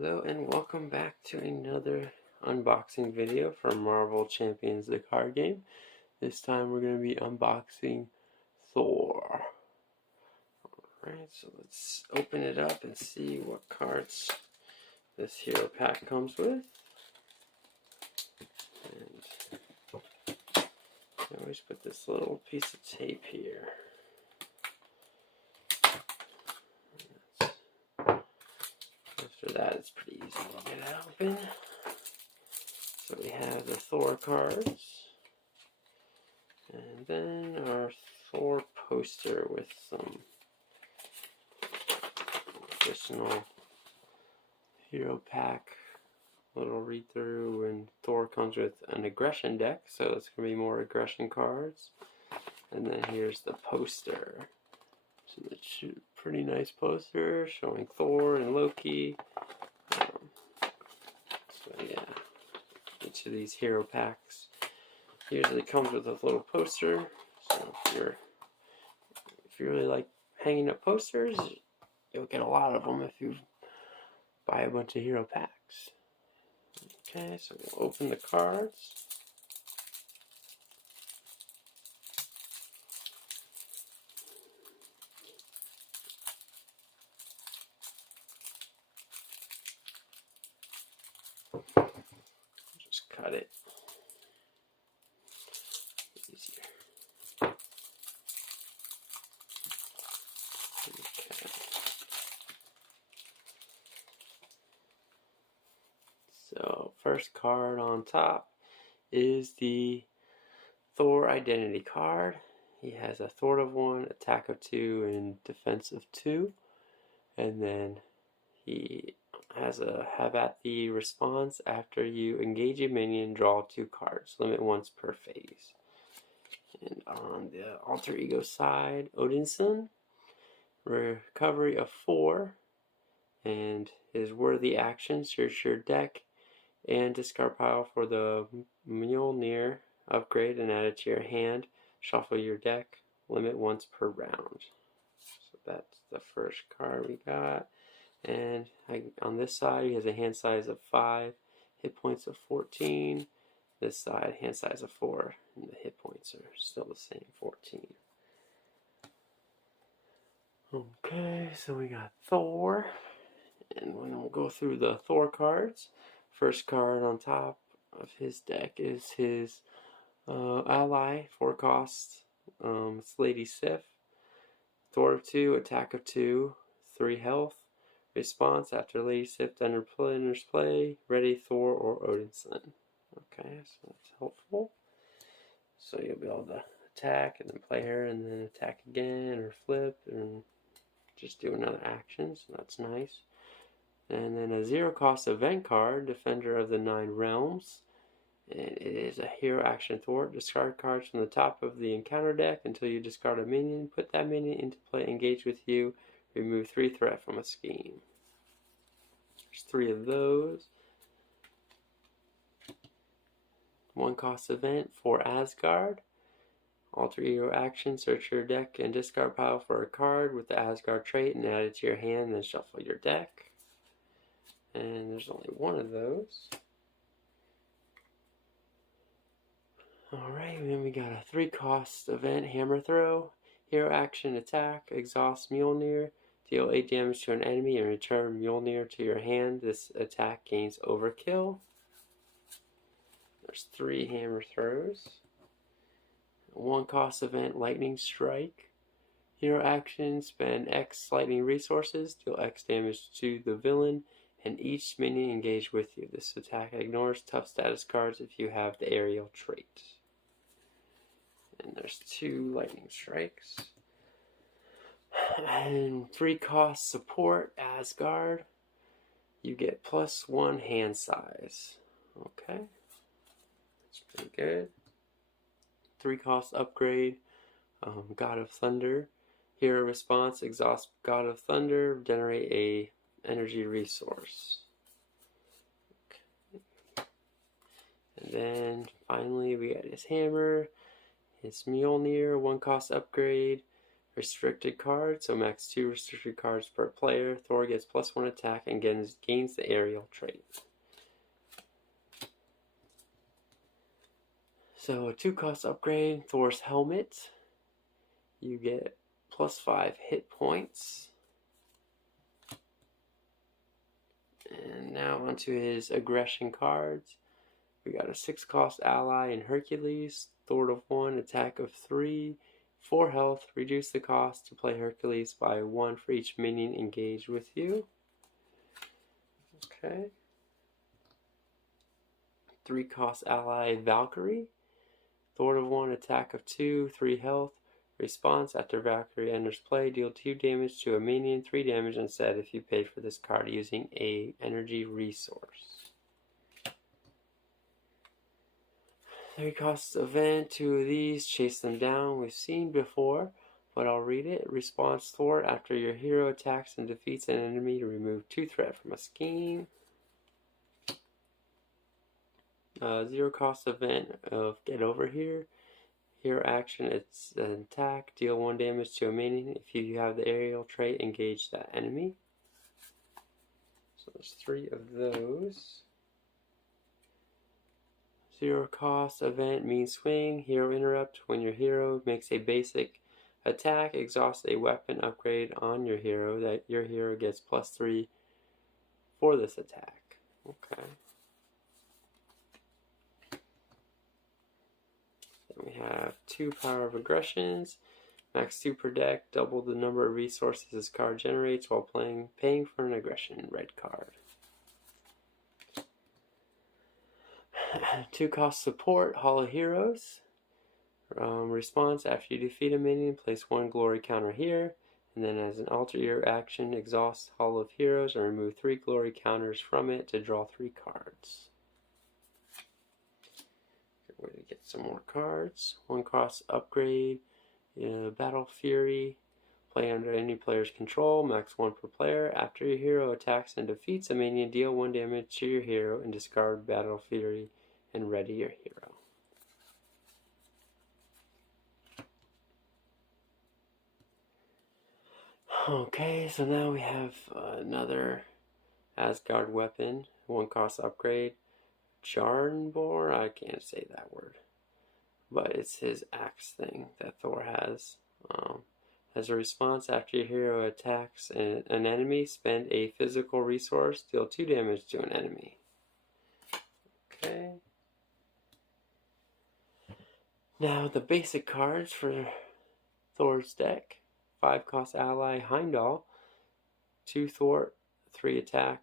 Hello and welcome back to another unboxing video from Marvel Champions the card game. This time we're going to be unboxing Thor. Alright, so let's open it up and see what cards this hero pack comes with. And I always put this little piece of tape here. After that, it's pretty easy to get it open. So we have the Thor cards, and then our Thor poster with some additional hero pack, little read through, and Thor comes with an aggression deck, so it's going to be more aggression cards. And then here's the poster. So it's a pretty nice poster showing Thor and Loki. So yeah, each of these hero packs usually comes with a little poster. So if you really like hanging up posters, you'll get a lot of them if you buy a bunch of hero packs. Okay, so we'll open the cards. Just cut it. Easier. Okay. So, first card on top is the Thor identity card. He has a Thor of 1, attack of 2, and defense of 2. And then he has a have at the response after you engage a minion, draw 2 cards, limit once per phase. And on the alter ego side, Odinson, recovery of 4, and his worthy action, search your deck and discard pile for the Mjolnir upgrade and add it to your hand, shuffle your deck, limit once per round. So that's the first card we got. And on this side, he has a hand size of 5, hit points of 14. This side, hand size of 4, and the hit points are still the same, 14. Okay, so we got Thor, and we'll go through the Thor cards. First card on top of his deck is his ally, 4 cost. It's Lady Sif. Thor of 2, attack of 2, 3 health. Response after Lady Sif enters play, ready Thor or Odinson. Okay, so that's helpful. So you'll be able to attack and then play her and then attack again or flip and just do another action, so that's nice. And then a 0 cost event card, Defender of the 9 Realms. And it is a hero action Thor. Discard cards from the top of the encounter deck until you discard a minion. Put that minion into play, engage with you. Remove 3 threat from a scheme. There's 3 of those. 1 cost event for Asgard. Alter ego action, search your deck and discard pile for a card with the Asgard trait and add it to your hand, then shuffle your deck. And there's only 1 of those. Alright, then we got a 3 cost event, Hammer Throw. Hero action, attack, exhaust Mjolnir. Deal 8 damage to an enemy and return Mjolnir to your hand. This attack gains overkill. There's 3 hammer throws. 1 cost event, Lightning Strike. Hero action, spend X lightning resources, deal X damage to the villain, and each minion engaged with you. This attack ignores tough status cards if you have the aerial trait. And there's 2 lightning strikes. And 3 cost support, Asgard. You get +1 hand size. Okay. That's pretty good. 3 cost upgrade, God of Thunder. Hero response, exhaust God of Thunder, generate a energy resource. Okay. And then finally we got his hammer, his Mjolnir, 1 cost upgrade. restricted card, so max 2 restricted cards per player. Thor gets +1 attack and gains the aerial trait. So a 2-cost upgrade, Thor's helmet. You get +5 hit points. And now onto his aggression cards. We got a 6-cost ally in Hercules, Thor of 1, attack of 3, 4 health, reduce the cost to play Hercules by 1 for each minion engaged with you. Okay. 3-cost ally Valkyrie, Thor of 1, attack of 2, 3 health, response after Valkyrie enters play, deal 2 damage to a minion, 3 damage instead if you paid for this card using a energy resource. 3 costs event, 2 of these, chase them down. We've seen before, but I'll read it. Response Thor, after your hero attacks and defeats an enemy, to remove 2 threat from a scheme. 0 cost event of Get Over Here. Hero action, it's an attack, deal 1 damage to a minion. If you have the aerial trait, engage that enemy. So there's 3 of those. 0 cost event means swing, hero interrupt. When your hero makes a basic attack, exhaust a weapon upgrade on your hero, that your hero gets +3 for this attack. Okay. Then we have 2 power of aggressions, max 2 per deck, double the number of resources this card generates while paying for an aggression red card. 2 cost support, Hall of Heroes. Response, after you defeat a minion, place 1 glory counter here, and then as an alter your action, exhaust Hall of Heroes and remove 3 glory counters from it to draw 3 cards. Good way to get some more cards. 1 cost upgrade, Battle Fury. Play under any player's control, max 1 per player. After your hero attacks and defeats a minion, deal 1 damage to your hero and discard Battle Fury and ready your hero. Okay, so now we have another Asgard weapon, 1 cost upgrade. Jarnbor, I can't say that word, but it's his axe thing that Thor has. As a response, after your hero attacks an enemy, spend a physical resource, deal 2 damage to an enemy. Okay. Now the basic cards for Thor's deck. 5 cost ally Heimdall, 2 Thor, 3 attack,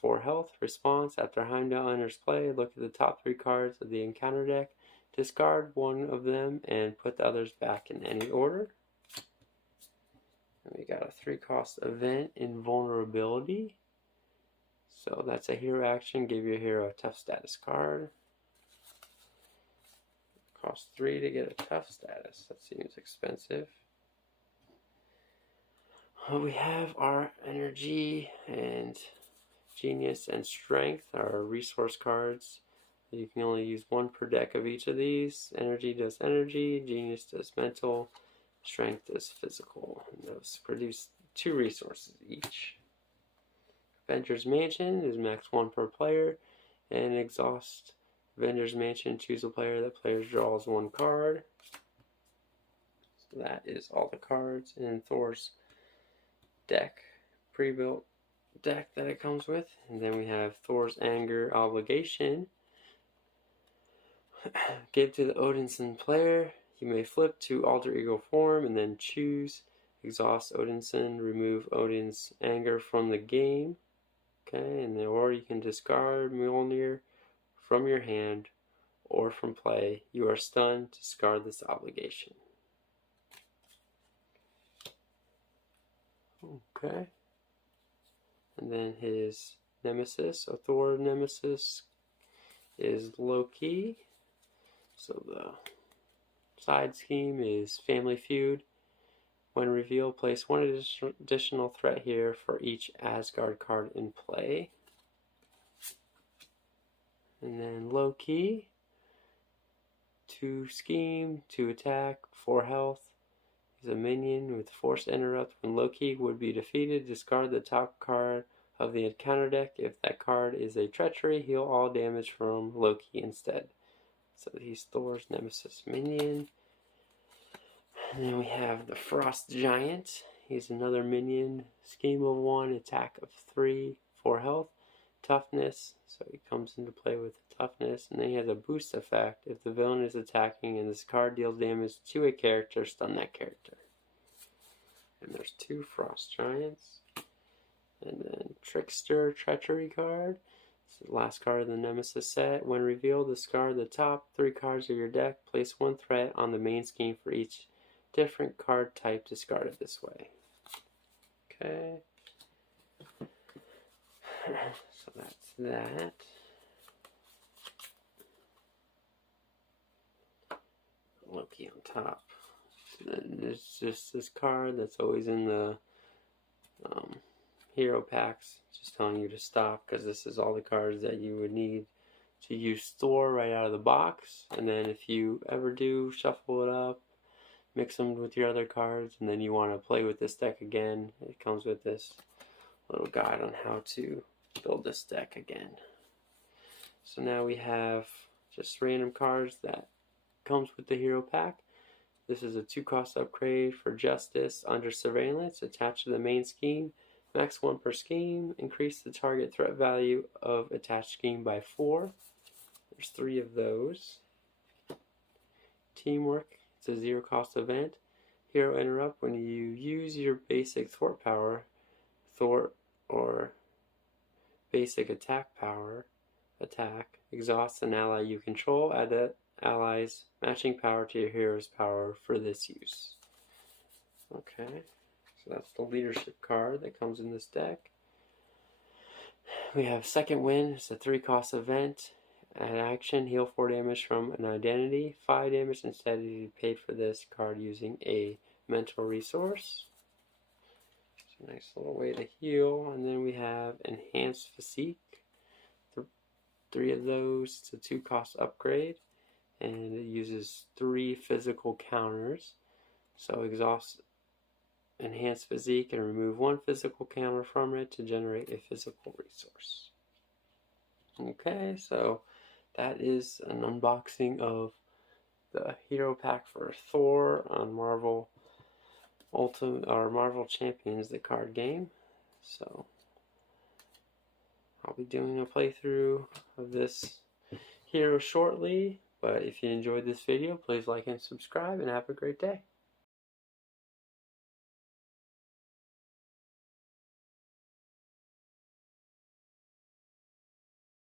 4 health. Response, after Heimdall enters play, look at the top 3 cards of the encounter deck, discard 1 of them, and put the others back in any order. And we got a 3 cost event, Invulnerability. So that's a hero action, give your hero a tough status card. Cost 3 to get a tough status, that seems expensive. We have our energy and genius and strength, our resource cards. You can only use 1 per deck of each of these. Energy does energy, genius does mental, strength does physical. And those produce 2 resources each. Avengers Mansion is max 1 per player, and exhaust Avengers Mansion, choose a player. That player draws 1 card. So that is all the cards in Thor's deck, pre-built deck that it comes with. And then we have Thor's Anger Obligation. Give to the Odinson player. You may flip to alter ego form and then choose exhaust Odinson, remove Odin's anger from the game. Okay, and then, or you can discard Mjolnir from your hand or from play. You are stunned, discard this obligation. Okay. And then his nemesis, so Thor nemesis is Loki. So the side scheme is Family Feud. When revealed, place 1 additional threat here for each Asgard card in play. And then Loki, 2 scheme, 2 attack, 4 health. He's a minion with Force Interrupt. When Loki would be defeated, discard the top card of the encounter deck. If that card is a treachery, heal all damage from Loki instead. So he's Thor's Nemesis minion. And then we have the Frost Giant. He's another minion. Scheme of 1, attack of 3, 4 health, toughness. So he comes into play with toughness. And then he has a boost effect. If the villain is attacking and this card deals damage to a character, stun that character. And there's 2 Frost Giants. And then Trickster Treachery card. It's the last card of the Nemesis set. When revealed, discard the top 3 cards of your deck. Place 1 threat on the main scheme for each different card type discarded this way. Okay. So that's that. Loki on top. So then there's just this card that's always in the hero packs, just telling you to stop because this is all the cards that you would need to use Thor right out of the box. And then if you ever do shuffle it up, mix them with your other cards, and then you want to play with this deck again, it comes with this little guide on how to build this deck again. So now we have just random cards that comes with the hero pack. This is a 2-cost upgrade for Justice under surveillance attached to the main scheme. Max 1 per scheme. Increase the target threat value of attached scheme by 4. There's 3 of those. Teamwork. It's a 0-cost event. Hero Interrupt. When you use your basic thwart power, thwart or basic attack power, exhausts an ally you control. Add that ally's matching power to your hero's power for this use. Okay. So that's the leadership card that comes in this deck. We have Second Wind. It's a 3-cost event. Add action, heal 4 damage from an identity. 5 damage instead if you paid for this card using a mental resource. It's a nice little way to heal. And then we have Enhanced Physique. 3 of those. It's a 2-cost upgrade. And it uses 3 physical counters. So exhaust Enhanced Physique and remove 1 physical counter from it to generate a physical resource. Okay, so that is an unboxing of the hero pack for Thor on Marvel Ultimate or Marvel Champions, the card game. So I'll be doing a playthrough of this hero shortly. But if you enjoyed this video, please like and subscribe and have a great day.